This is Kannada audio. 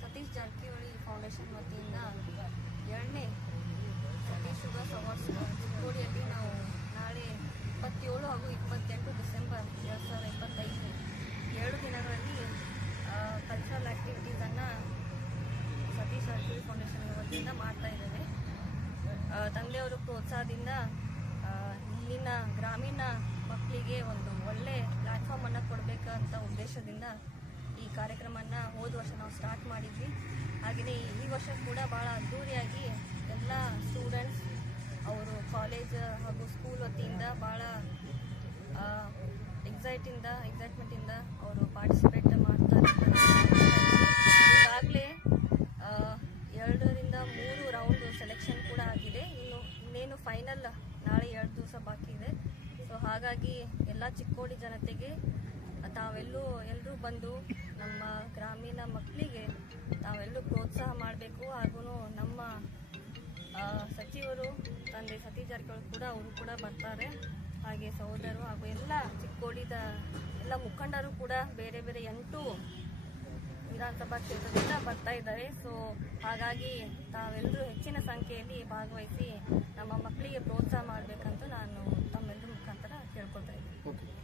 ಸತೀಶ್ ಜಾರಕಿಹೊಳಿ ಫೌಂಡೇಶನ್ ವತಿಯಿಂದ 2ನೇ ಸತೀಶ್ ಶುಗರ್ಸ್ ಅವಾರ್ಡ್ಸ್ ಚಿಕ್ಕೋಡಿಯಲ್ಲಿ ನಾವು ನಾಳೆ 27 ಹಾಗೂ 28 ಡಿಸೆಂಬರ್ 2025 2 ದಿನಗಳಲ್ಲಿ ಕಲ್ಚರಲ್ ಆ್ಯಕ್ಟಿವಿಟೀಸನ್ನು ಸತೀಶ್ ಜಾರಕಿಹೊಳಿ ಫೌಂಡೇಶನ್ ವತಿಯಿಂದ ಮಾಡ್ತಾ ಇದ್ದೇವೆ. ತಂದೆಯವರು ಪ್ರೋತ್ಸಾಹದಿಂದ ಇಲ್ಲಿನ ಗ್ರಾಮೀಣ ಮಕ್ಕಳಿಗೆ ಒಂದು ಒಳ್ಳೆ ಪ್ಲ್ಯಾಟ್ಫಾರ್ಮನ್ನು ಕೊಡಬೇಕಂತ ಉದ್ದೇಶದಿಂದ ಈ ಕಾರ್ಯಕ್ರಮನ ಹೋದ ವರ್ಷ ನಾವು ಸ್ಟಾರ್ಟ್ ಮಾಡಿದ್ವಿ. ಹಾಗೆಯೇ ಈ ವರ್ಷ ಕೂಡ ಭಾಳ ಅದ್ಧೂರಿಯಾಗಿ ಎಲ್ಲ ಸ್ಟೂಡೆಂಟ್ಸ್ ಅವರು ಕಾಲೇಜ್ ಹಾಗೂ ಸ್ಕೂಲ್ ವತಿಯಿಂದ ಭಾಳ ಎಕ್ಸೈಟ್ಮೆಂಟಿಂದ ಅವರು ಪಾರ್ಟಿಸಿಪೇಟ್ ಮಾಡ್ತಾರೆ. ಈಗಾಗಲೇ 2 ರಿಂದ 3 ರೌಂಡ್ ಸೆಲೆಕ್ಷನ್ ಕೂಡ ಆಗಿದೆ. ಇನ್ನೇನು ಫೈನಲ್ ನಾಳೆ 2 ದಿವಸ ಬಾಕಿ ಇದೆ. ಸೊ ಹಾಗಾಗಿ ಎಲ್ಲ ಚಿಕ್ಕೋಡಿ ಜನತೆಗೆ ಎಲ್ಲರೂ ಬಂದು ನಮ್ಮ ಗ್ರಾಮೀಣ ಮಕ್ಕಳಿಗೆ ತಾವೆಲ್ಲರೂ ಪ್ರೋತ್ಸಾಹ ಮಾಡಬೇಕು. ಹಾಗೂ ನಮ್ಮ ಸಚಿವರು ತಂದೆ ಸತೀಶ್ ಜಾರಕಿಹೊಳಿ ಕೂಡ ಅವರು ಕೂಡ ಬರ್ತಾರೆ. ಹಾಗೆ ಸಹೋದರರು ಹಾಗೂ ಎಲ್ಲ ಚಿಕ್ಕೋಡಿದ ಎಲ್ಲ ಮುಖಂಡರು ಕೂಡ ಬೇರೆ ಬೇರೆ 8 ವಿಧಾನಸಭಾ ಕ್ಷೇತ್ರದಿಂದ ಬರ್ತಾ ಇದ್ದಾರೆ. ಸೊ ಹಾಗಾಗಿ ತಾವೆಲ್ಲರೂ ಹೆಚ್ಚಿನ ಸಂಖ್ಯೆಯಲ್ಲಿ ಭಾಗವಹಿಸಿ ನಮ್ಮ ಮಕ್ಕಳಿಗೆ ಪ್ರೋತ್ಸಾಹ ಮಾಡಬೇಕಂತ ನಾನು ತಮ್ಮೆಲ್ಲರ ಮುಖಾಂತರ ಕೇಳ್ಕೊತಾ ಇದ್ದೀನಿ.